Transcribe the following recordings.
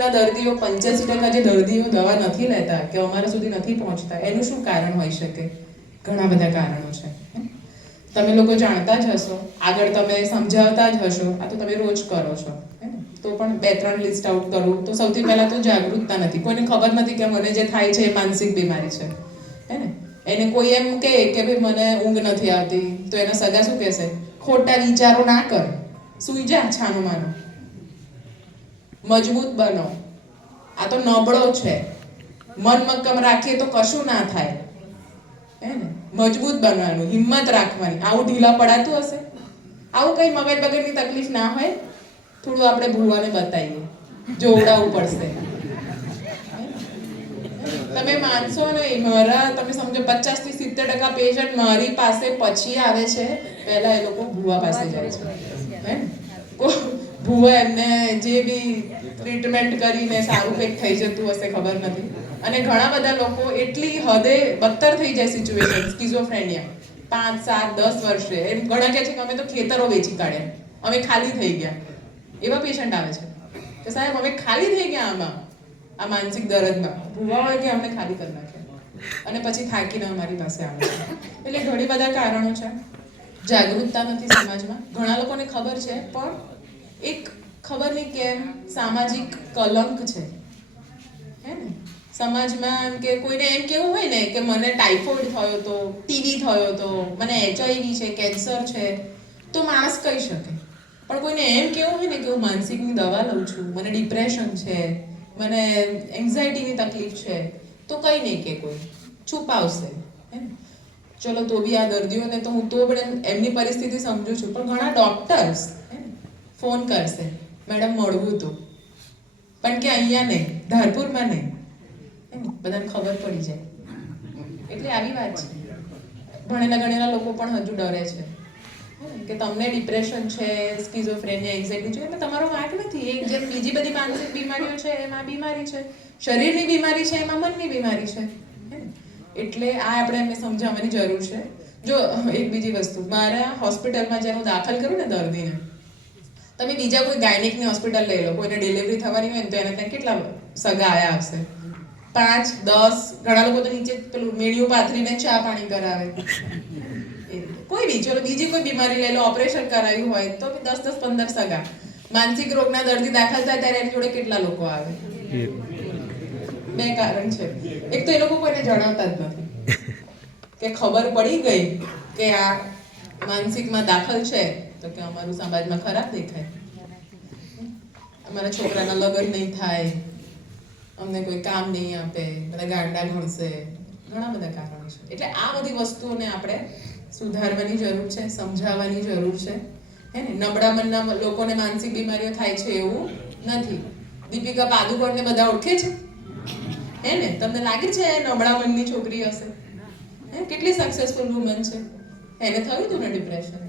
દર્દીઓ, પંચ્યાસી ટકા જે દર્દીઓ દવા નથી લેતા કે અમારા સુધી નથી પહોંચતા, એનું શું કારણ હોઈ શકે? ઘણા બધા કારણો છે. તમે લોકો જાણતા જ હશો. આગળ તમે સમજાવતા જ હશો. આ તો તમે રોજ કરો છો. તો પણ બે ત્રણ લિસ્ટ આઉટ કરું. તો સૌથી પહેલા તો જાગૃતતા નથી. કોઈને ખબર નથી કે મને જે થાય છે એ માનસિક બીમારી છે. હે ને? એને કોઈ એમ કહે કે ભાઈ મને ઊંઘ નથી આવતી. તો એના સગા શું કહેશે? ખોટા વિચારો ના કર. સુઈ જા, છાનું માનું. મજબૂત બનો. આ તો નબળો છે. મન મક્કમ રાખીએ તો કશું ના થાય. હે મજબૂત બનવાનું, હિંમત રાખવાની. આવું ઢીલા પડાતું હશે? આવું કઈ મગજ બગડની તકલીફ ના હોય? થોડું આપણે ભૂવાને બતાવીએ. જોવડાવવું પડશે. તમે માનશો નહીં. મારા, તમે સમજો પચાસથી સિત્તેર ટકા પેશન્ટ મારી પાસે પછી આવે છે. પહેલા એ લોકો ભૂવા પાસે જાય છે. હે? ભૂવા એમને જે બી ટ્રીટમેન્ટ કરીને સારું કંઈક થઈ જતું હશે ખબર નથી. અને ઘણા બધા લોકો એટલી હદે બદતર થઈ જાય સિચ્યુએશન સ્કીઝોફ્રેનિયા પાંચ, સાત, દસ વર્ષે. એમ ઘણા કહે છે કે અમે તો ખેતરો વેચી કાઢ્યા. અમે ખાલી થઈ ગયા. એવા પેશન્ટ આવે છે. કે સાહેબ, અમે ખાલી થઈ ગયા આમાં. આ માનસિક દર્દમાં. ભૂવા હોય કે અમને ખાલી કરી નાખ્યા અને પછી થાકીને અમારી પાસે આવે છે. એટલે ઘણી બધા કારણો છે. જાગૃતતા નથી સમાજમાં. ઘણા લોકોને ખબર છે, પણ એક ખબર નહીં કેમ સામાજિક કલંક છે. હે ને? સમાજમાં એમ કે કોઈને એમ કેવું હોય ને કે મને ટાઇફોઇડ થયો તો, ટીબી થયો તો, મને એચઆઈવી છે, કેન્સર છે, તો માણસ કહી શકે. પણ કોઈને એમ કેવું હોય ને કે હું માનસિકની દવા લઉં છું, મને ડિપ્રેશન છે, મને એન્ઝાયટીની તકલીફ છે, તો કંઈ નહીં કે કોઈ. છુપાવશે. હે ને? ચલો તો બી આ દર્દીઓને તો હું તો પણ એમની પરિસ્થિતિ સમજુ છું. પણ ઘણા ડોક્ટર્સ ફોન કરશે. મેડમ, મળવું હતું પણ કે અહીંયા નહીં, ધારપુરમાં નહીં. બધાને ખબર પડી જાય. એટલે આવી વાત છે. ભણેલા ગણેલા લોકો પણ હજુ ડરે છે. કે તમને ડિપ્રેશન છે સ્કિઝોફ્રેનિયા એન્ઝાઇટી છે એમાં તમારો વાંક નથી. એક જેમ બીજી બધી માનસિક બીમારીઓ છે, એમાં બીમારી છે. શરીરની બીમારી છે, એમાં મનની બીમારી છે. એટલે આ આપણે એમને સમજાવવાની જરૂર છે. જો, એક બીજી વસ્તુ. મારા હોસ્પિટલમાં જ્યારે હું દાખલ કરું ને દર્દીને તમે બીજા કોઈ ગાયનિકની હોસ્પિટલ લઈ લો, કોઈને ડિલિવરી થવાની હોય ને તો એને ત્યાં કેટલા સગા આયા આવશે પાંચ, દસ, ઘણા લોકો તો નીચે પેલું મેળિયું પાથરીને ચા પાણી કરાવે. કોઈ બી ચલો બીજી કોઈ બીમારી લઈ લો, ઓપરેશન કરાવ્યું હોય તો દસ દસ, પંદર સગા. માનસિક રોગના દર્દી દાખલ થાય ત્યારે એની જોડે કેટલા લોકો આવે? બે કારણ છે. એક તો એ લોકો કોઈને જણાવતા જ નથી. કે ખબર પડી ગઈ કે આ માનસિકમાં દાખલ છે. તો કે અમારું સમાજમાં ખરાબ દેખાય. અમારા છોકરાના લગ્ન નહીં થાય. અમને કોઈ કામ નહીં આપે. બધા ગાંડા ઘણશે ઘણા બધા કારણો છે. એટલે આ બધી વસ્તુઓને આપણે સુધારવાની જરૂર છે, સમજાવવાની જરૂર છે. હે ને? નબળા મનના લોકોને માનસિક બીમારીઓ થાય છે એવું નથી. દીપિકા પાદુકોણને બધા ઓળખે છે? હે ને? તમને લાગે છે નબળા મનની છોકરી હશે? હે? કેટલી સક્સેસફુલ વુમન છે? એને થયું હતું ને ડિપ્રેશન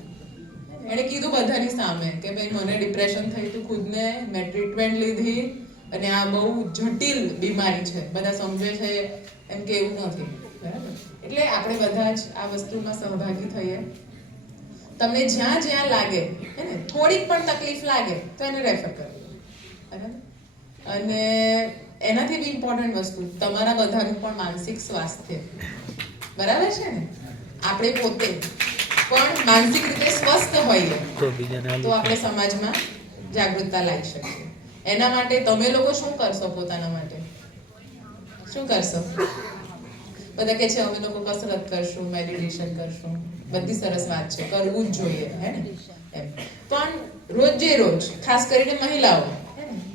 એણે કીધું બધાની સામે કે ભાઈ, મને ડિપ્રેશન થઈ હતું ખુદને, મેં ટ્રીટમેન્ટ લીધી અને આ બહુ જટિલ બીમારી છે. બધા સમજે છે એમ કે એવું નથી. બરાબર? એટલે આપણે બધા જ આ વસ્તુમાં સહભાગી થઈએ. તમને જ્યાં જ્યાં લાગે, હે ને, થોડીક પણ તકલીફ લાગે તો એને રેફર કરો. બરાબર? અને એનાથી બી ઇમ્પોર્ટન્ટ વસ્તુ, તમારા બધાનું પણ માનસિક સ્વાસ્થ્ય. બરાબર છે ને? આપણે પોતે પણ માનસિક રીતે સ્વસ્થ હોઈએ. તો આપણે સમાજમાં જાગૃતતા લાવી શકીએ. એના માટે તમે લોકો શું કરશો પોતાના માટે? શું કરશો? બધા કે છે અમે લોકો કસરત કરશું મેડિટેશન કરશું. બધી સરસ વાત છે કરવું જ જોઈએ હે ને? એમ. પણ રોજે રોજ ખાસ કરીને મહિલાઓ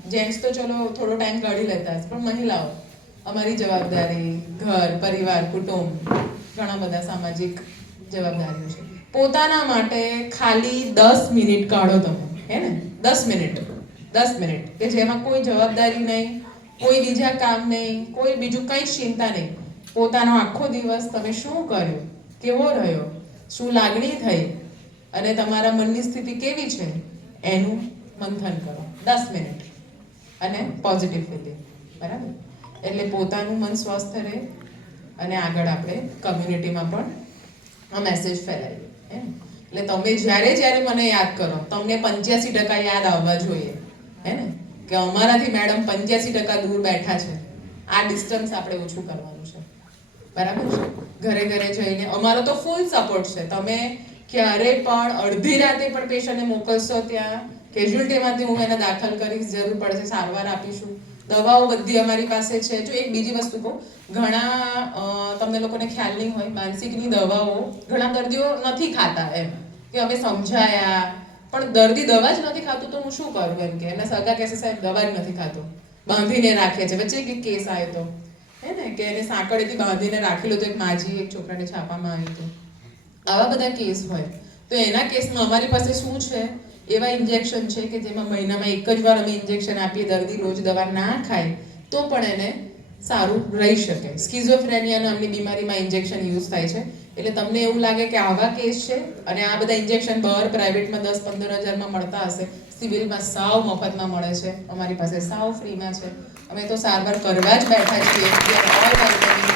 જેન્ટ્સ તો ચલો થોડો ટાઈમ કાઢી લેતા હશે પણ મહિલાઓ અમારી જવાબદારી ઘર પરિવાર કુટુંબ ઘણા બધા સામાજિક જવાબદારીઓ છે. પોતાના માટે ખાલી દસ મિનિટ કાઢો તમે, હે ને? દસ મિનિટ દસ મિનિટ, કે જેમાં કોઈ જવાબદારી નહીં, કોઈ બીજા કામ નહીં, કોઈ બીજું કંઈ ચિંતા નહીં. પોતાનો આખો દિવસ તમે શું કર્યો? કેવો રહ્યો? શું લાગણી થઈ? અને તમારા મનની સ્થિતિ કેવી છે? એનું મંથન કરો. દસ મિનિટ. અને પોઝિટિવ ફિલિંગ બરાબર? એટલે પોતાનું મન સ્વસ્થ રહે. અને આગળ આપણે કમ્યુનિટીમાં પણ આ મેસેજ ફેલાવીએ? એટલે તમે જ્યારે જ્યારે મને યાદ કરો, તમને પંચ્યાસી ટકા યાદ આવવા જોઈએ. હે ને? કે અમારાથી મેડમ પંચ્યાસી ટકા દૂર બેઠા છે. આ ડિસ્ટન્સ આપણે ઓછું કરવાનું છે. બરાબર છે? ઘરે ઘરે જઈને. અમારો તો ફૂલ સપોર્ટ છે. તમે ક્યારે પણ અડધી રાતે પણ પેશન્ટને મોકલશો ત્યાં કેઝ્યુઅલ્ટીમાંથી હું એને દાખલ કરીશ, જરૂર પડશે, સારવાર આપીશું. દવાઓ બધી અમારી પાસે છે. જો એક બીજી વસ્તુ કહું, ઘણા તમને લોકોને ખ્યાલ નહીં હોય, માનસિકની દવાઓ ઘણા દર્દીઓ નથી ખાતા એમ, કે અમે સમજાયા. પણ દર્દી દવા જ નથી ખાતું તો હું શું કરું એમ કે? એના સગા કહેશે સાહેબ, દવા જ નથી ખાતો. બાંધીને રાખે છે. વચ્ચે એક કેસ આવ્યો તો. હે ને, કે એને સાંકળેથી બાંધીને રાખેલો તો એક માજી, એક છોકરાને છાપામાં આવ્યું હતું આવા બધા કેસ હોય. તો એના કેસમાં અમારી પાસે શું છે? એવા ઇન્જેક્શન છે કે જેમાં મહિનામાં એક જ વાર અમે ઇન્જેક્શન આપીએ, દર્દી રોજ દવા ના ખાય, તો પણ એને સારું રહી શકે. સ્કિઝોફ્રેનિયા નામની બીમારીમાં ઇન્જેક્શન યુઝ થાય છે. એટલે તમને એવું લાગે કે આવા કેસ છે અને આ બધા ઇન્જેક્શન બહાર પ્રાઇવેટમાં દસ પંદર હજારમાં મળતા હશે સિવિલમાં સાવ મફતમાં મળે છે. અમારી પાસે સાવ ફ્રીમાં છે. અમે તો સારવાર કરવા જ બેઠા છીએ.